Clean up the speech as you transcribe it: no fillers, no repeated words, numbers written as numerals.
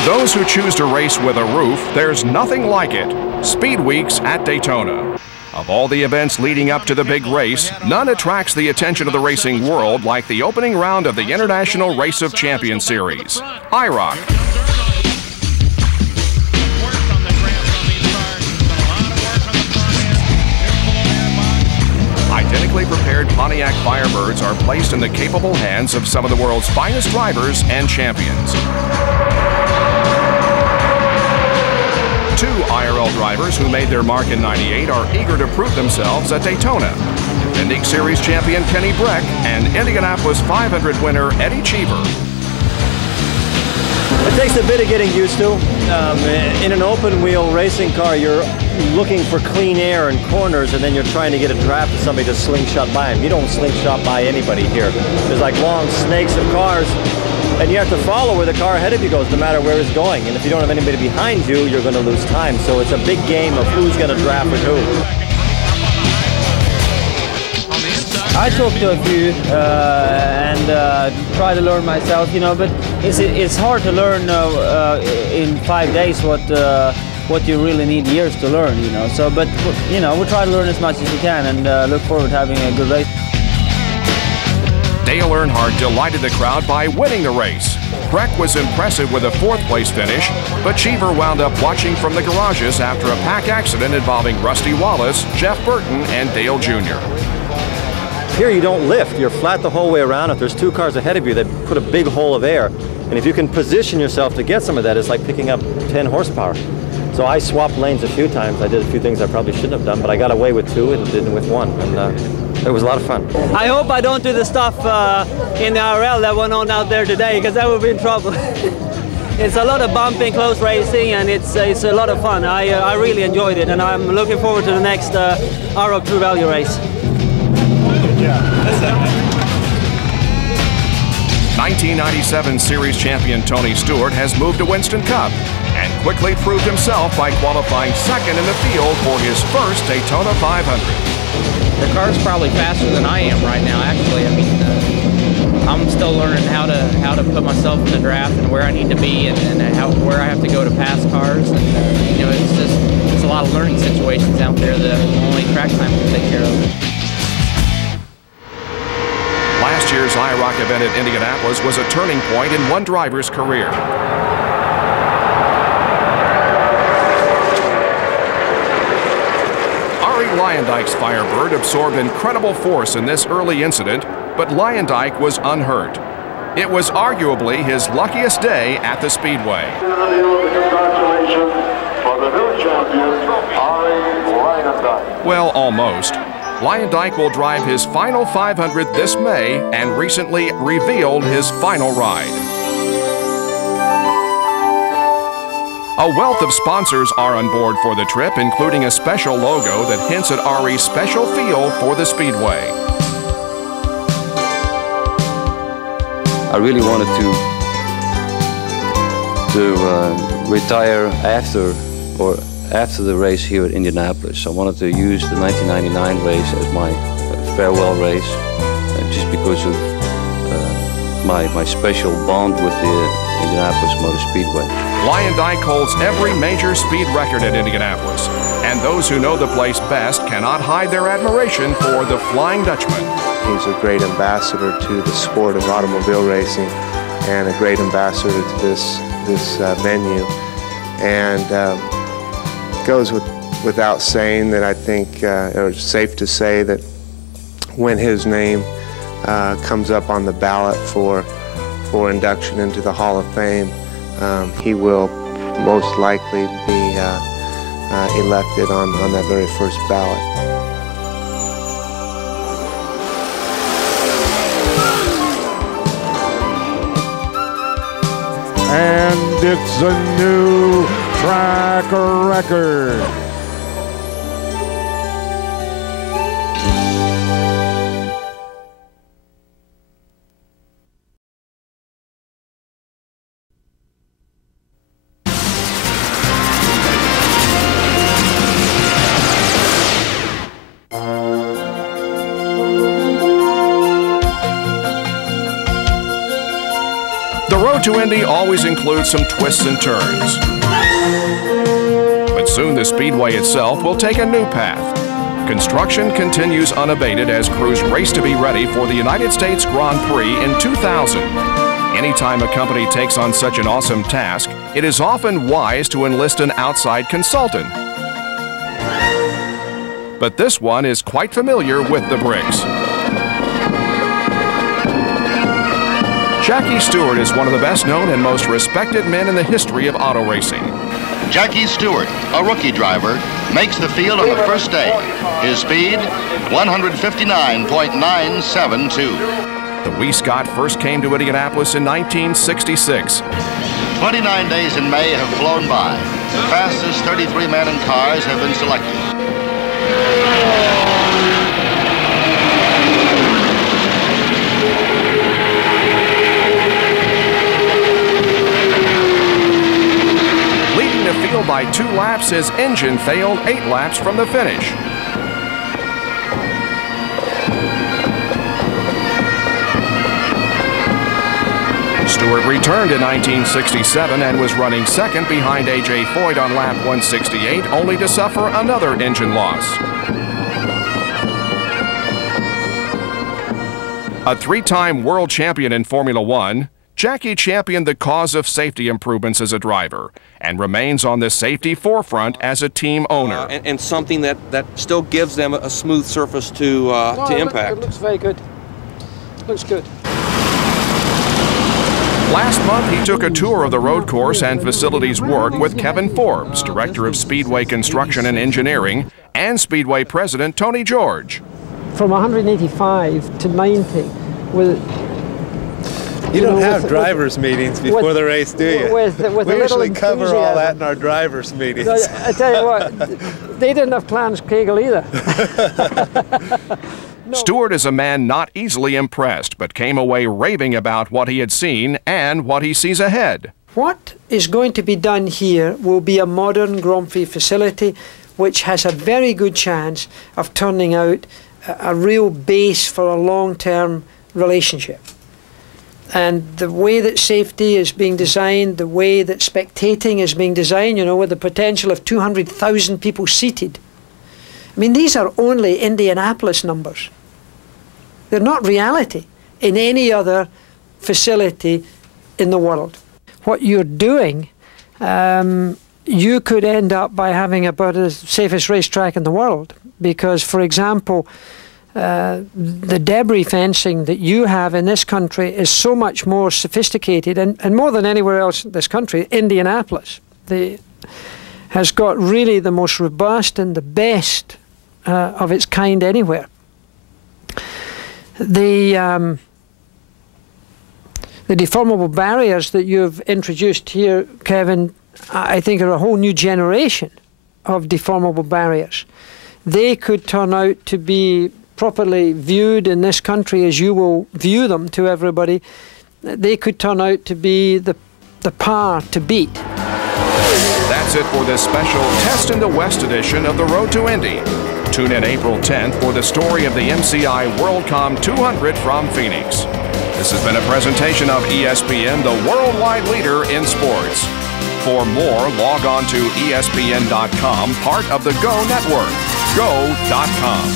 For those who choose to race with a roof, there's nothing like it. Speed Weeks at Daytona. Of all the events leading up to the big race, none attracts the attention of the racing world like the opening round of the International Race of Champions Series, IROC. Identically prepared Pontiac Firebirds are placed in the capable hands of some of the world's finest drivers and champions. Two IRL drivers who made their mark in '98 are eager to prove themselves at Daytona. Defending series champion Kenny Breck and Indianapolis 500 winner Eddie Cheever. It takes a bit of getting used to. In an open wheel racing car, you're looking for clean air and corners, and then you're trying to get a draft of somebody to slingshot by him. You don't slingshot by anybody here. There's like long snakes of cars, and you have to follow where the car ahead of you goes, no matter where it's going. And if you don't have anybody behind you, you're going to lose time. So it's a big game of who's going to draft with who. I talked to a few and try to learn myself, you know, but it's hard to learn in 5 days what you really need years to learn, you know. So, but you know, we try to learn as much as we can and look forward to having a good race. Dale Earnhardt delighted the crowd by winning the race. Breck was impressive with a fourth-place finish, but Cheever wound up watching from the garages after a pack accident involving Rusty Wallace, Jeff Burton, and Dale Jr. Here you don't lift, you're flat the whole way around. If there's two cars ahead of you, they put a big hole of air. And if you can position yourself to get some of that, it's like picking up 10 horsepower. So I swapped lanes a few times. I did a few things I probably shouldn't have done, but I got away with two and didn't with one. And it was a lot of fun. I hope I don't do the stuff in the RL that went on out there today, because I will be in trouble. It's a lot of bumping, close racing, and it's a lot of fun. I really enjoyed it, and I'm looking forward to the next ROC True Value race. 1997 Series champion Tony Stewart has moved to Winston Cup and quickly proved himself by qualifying second in the field for his first Daytona 500. The car's probably faster than I am right now, actually. I mean, I'm still learning how to put myself in the draft and where I need to be and where I have to go to pass cars. And you know, it's a lot of learning situations out there that only track time can take care of. Last year's IROC event at Indianapolis was a turning point in one driver's career. Arie Luyendyk's Firebird absorbed incredible force in this early incident, but Luyendyk was unhurt. It was arguably his luckiest day at the Speedway. Congratulations for the new champion, Arie Luyendyk. Well, almost. Luyendyk will drive his final 500 this May and recently revealed his final ride. A wealth of sponsors are on board for the trip, including a special logo that hints at Arie's special feel for the Speedway. I really wanted to retire after the race here at Indianapolis. I wanted to use the 1999 race as my farewell race, just because of my special bond with the Indianapolis Motor Speedway. Luyendyk holds every major speed record at Indianapolis, and those who know the place best cannot hide their admiration for the Flying Dutchman. He's a great ambassador to the sport of automobile racing and a great ambassador to this venue. And goes without saying that I think it's safe to say that when his name comes up on the ballot for induction into the Hall of Fame, he will most likely be elected on that very first ballot. And it's a new track record. The road road to Indy always includes some twists and turns. But soon the speedway itself will take a new path. Construction continues unabated as crews race to be ready for the United States Grand Prix in 2000. Anytime a company takes on such an awesome task, it is often wise to enlist an outside consultant. But this one is quite familiar with the bricks. Jackie Stewart is one of the best known and most respected men in the history of auto racing. Jackie Stewart, a rookie driver, makes the field on the first day. His speed, 159.972. The Wee Scott first came to Indianapolis in 1966. 29 days in May have flown by. The fastest 33 men in cars have been selected. Leading the field by 2 laps, his engine failed 8 laps from the finish. Stewart returned in 1967 and was running second behind A.J. Foyt on lap 168, only to suffer another engine loss. A 3-time world champion in Formula One, Jackie championed the cause of safety improvements as a driver and remains on the safety forefront as a team owner. And something that still gives them a smooth surface to impact. It looks very good. Looks good. Last month, he took a tour of the road course and facilities work with Kevin Forbes, Director of Speedway Construction and Engineering, and Speedway President Tony George. From 185 to 90, with... You don't have drivers' meetings before the race, do you? With we usually cover all that in our drivers' meetings. I tell you what, they didn't have Clarence Cagle either. Stewart is a man not easily impressed, but came away raving about what he had seen and what he sees ahead. What is going to be done here will be a modern Grand Prix facility which has a very good chance of turning out a real base for a long-term relationship. And the way that safety is being designed, the way that spectating is being designed, you know, with the potential of 200,000 people seated. I mean, these are only Indianapolis numbers. They're not reality in any other facility in the world. What you're doing, you could end up by having about the safest racetrack in the world. Because, for example, the debris fencing that you have in this country is so much more sophisticated, and more than anywhere else in this country. Indianapolis has got really the most robust and the best of its kind anywhere. The deformable barriers that you've introduced here, Kevin, I think are a whole new generation of deformable barriers. They could turn out to be properly viewed in this country as you will view them to everybody. They could turn out to be the par to beat. That's it for this special Test in the West edition of the Road to Indy. Tune in April 10th for the story of the MCI WorldCom 200 from Phoenix. This has been a presentation of ESPN, the worldwide leader in sports. For more, log on to ESPN.com, part of the Go Network. Go.com.